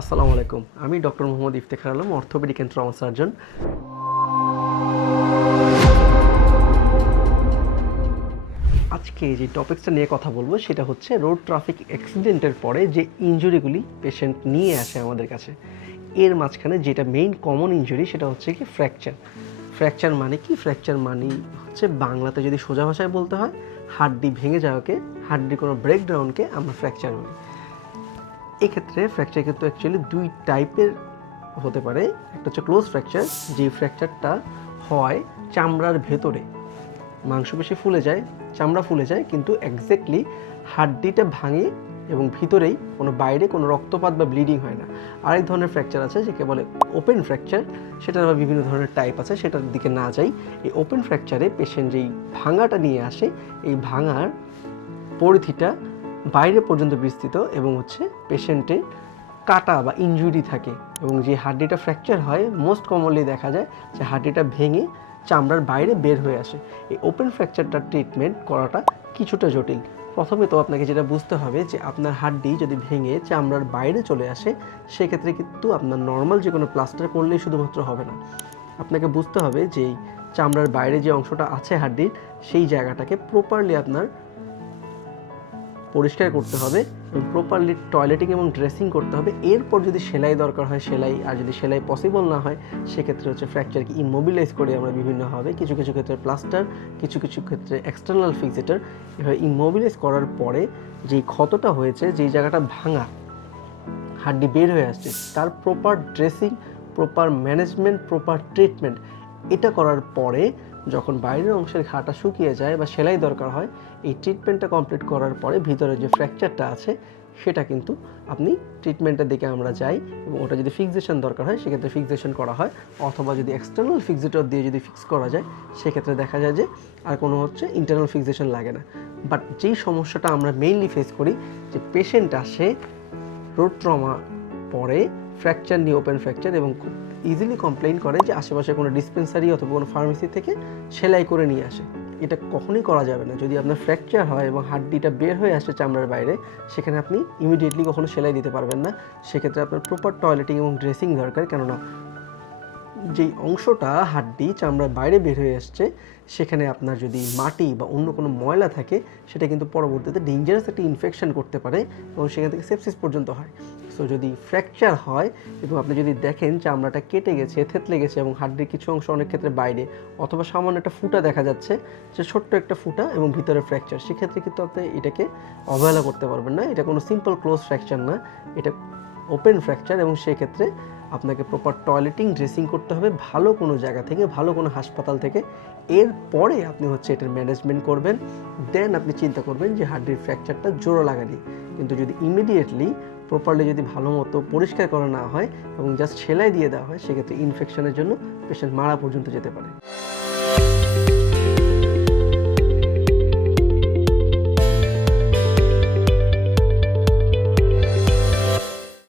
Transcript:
আসসালামু আলাইকুম। আমি doctor Mohammad Iftekhar Alam, orthopaedic and trauma surgeon আজকে যে টপিকসটা নিয়ে কথা বলব, সেটা হচ্ছে রোড ট্রাফিক অ্যাক্সিডেন্টের পরে যে ইনজুরিগুলি পেশেন্ট নিয়ে আসে আমাদের কাছে। এর মাঝখানে যেটা মেইন কমন ইনজুরি সেটা হচ্ছে কি ফ্র্যাকচার ফ্র্যাকচার মানে কি? ফ্র্যাকচার মানে হচ্ছে বাংলাতে যদি সোজা ভাষায় বলতে হয়, হাড্ডি ভেঙে যাওয়াকে হাড্ডি কোনো ব্রেকডাউনকে আমরা ফ্র্যাকচার বলি। এক্ষেত্রে ফ্র্যাকচার কিন্তু অ্যাকচুয়ালি দুই টাইপের হতে পারে। একটা হচ্ছে ক্লোজ ফ্র্যাকচার যে ফ্র্যাকচারটা হয় চামড়ার ভেতরে। মাংসপেশি ফুলে যায়, চামড়া ফুলে যায়, কিন্তু এক্স্যাক্টলি হাড্ডিটা ভাঙে এবং ভিতরেই কোনো বাইরে কোনো রক্তপাত বা ব্লিডিং হয় না। আরেক ধরনের ফ্র্যাকচার আছে যেকে বলে ওপেন ফ্র্যাকচার সেটার আবার বিভিন্ন ধরনের টাইপ আছে, সেটার দিকে না যাই। এই ওপেন ফ্র্যাকচারে পেশেন্ট যেই ভাঙাটা নিয়ে আসে, এই ভাঙার পরিধিটা বাইরে পর্যন্ত বিস্তৃত এবং হচ্ছে পেশেন্টে কাটা বা ইনজুরি থাকে এবং যে হাড্ডিটা ফ্র্যাকচার হয় মোস্ট কমনলি দেখা যায় যে হাড্ডিটা ভেঙে চামড়ার বাইরে বের হয়ে আসে। এই ওপেন ফ্র্যাকচারটার ট্রিটমেন্ট করাটা কিছুটা জটিল। প্রথমে তো আপনাকে যেটা বুঝতে হবে যে আপনার হাড্ডি যদি ভেঙে চামড়ার বাইরে চলে আসে, সেক্ষেত্রে কিন্তু আপনার নর্মাল যে কোনো প্লাস্টার করলেই শুধুমাত্র হবে না। আপনাকে বুঝতে হবে যে চামড়ার বাইরে যে অংশটা আছে হাড্ডির সেই জায়গাটাকে প্রপারলি আপনার পরিষ্কার করতে হবে এবং প্রপারলি টয়লেটিং এবং ড্রেসিং করতে হবে। এরপর যদি সেলাই দরকার হয়, সেলাই, আর যদি সেলাই পসিবল না হয়, সেক্ষেত্রে হচ্ছে ফ্র্যাকচারকে ইমোবিলাইজ করে আমরা বিভিন্নভাবে কিছু কিছু ক্ষেত্রে প্লাস্টার কিছু কিছু ক্ষেত্রে এক্সটার্নাল ফিক্সেটার এভাবে ইমোবিলাইজ করার পরে যেই ক্ষতটা হয়েছে, যেই জায়গাটা ভাঙা, হাড্ডি বের হয়ে আসছে, তার proper dressing proper management proper treatment এটা করার পরে যখন বাইরের অংশের ঘাটা শুকিয়ে যায় বা সেলাই দরকার হয়, এই ট্রিটমেন্টটা কমপ্লিট করার পরে ভিতরে যে ফ্র্যাকচারটা আছে, সেটা কিন্তু আপনি ট্রিটমেন্টের দিকে আমরা যাই এবং ওটা যদি ফিক্সেশন দরকার হয়, সেক্ষেত্রে ফিক্সেশন করা হয় অথবা যদি এক্সটার্নাল ফিক্সেটর দিয়ে যদি ফিক্স করা যায়, সেক্ষেত্রে দেখা যায় যে আর কোনো হচ্ছে ইন্টারনাল ফিক্সেশন লাগে না। বাট যেই সমস্যাটা আমরা মেইনলি ফেস করি, যে পেশেন্ট আসে রোড ট্রমা পরে ফ্র্যাকচার নিয়ে ওপেন ফ্র্যাকচার এবং খুব ইজিলি কমপ্লেন করে যে আশেপাশে কোনো ডিসপেন্সারি অথবা কোনো ফার্মেসি থেকে সেলাই করে নিয়ে আসে। এটা কখনই করা যাবে না। যদি আপনার ফ্র্যাকচার হয় এবং হাড্ডিটা বের হয়ে আসে চামড়ার বাইরে, সেখানে আপনি ইমিডিয়েটলি কখনো সেলাই দিতে পারবেন না। সেক্ষেত্রে আপনার প্রপার টয়লেটিং এবং ড্রেসিং দরকার। কেননা যেই অংশটা হাড্ডি, চামড়ার বাইরে বের হয়ে আসছে, সেখানে আপনার যদি মাটি বা অন্য কোনো ময়লা থাকে, সেটা কিন্তু পরবর্তীতে ডেঞ্জারাস একটা ইনফেকশন করতে পারে এবং সেখান থেকে সেপসিস পর্যন্ত হয়। সো যদি ফ্র্যাকচার হয়, এবং আপনি যদি দেখেন চামড়াটা কেটে গেছে, থেতলে গেছে এবং হাড্ডির কিছু অংশ অনেক ক্ষেত্রে বাইরে, অথবা সামান্য একটা ফুটা দেখা যাচ্ছে, যে ছোট্ট একটা ফুটা এবং ভিতরে ফ্র্যাকচার সেক্ষেত্রে কিন্তু আপনি এটাকে অবহেলা করতে পারবেন না। এটা কোনো সিম্পল ক্লোজ ফ্র্যাকচার না, এটা ওপেন ফ্র্যাকচার এবং সেক্ষেত্রে আপনাকে প্রপার টয়লেটিং ড্রেসিং করতে হবে ভালো কোনো জায়গা থেকে, ভালো কোনো হাসপাতাল থেকে। এরপরে আপনি হচ্ছে এটার ম্যানেজমেন্ট করবেন। দেন আপনি চিন্তা করবেন যে হাড্ডির ফ্র্যাকচারটা জোরো লাগানি কিন্তু যদি ইমিডিয়েটলি প্রপারলি যদি ভালো মতো পরিষ্কার করা না হয় এবং জাস্ট সেলাই দিয়ে দেওয়া হয়, সেক্ষেত্রে ইনফেকশনের জন্য পেশেন্ট মারা পর্যন্ত যেতে পারে।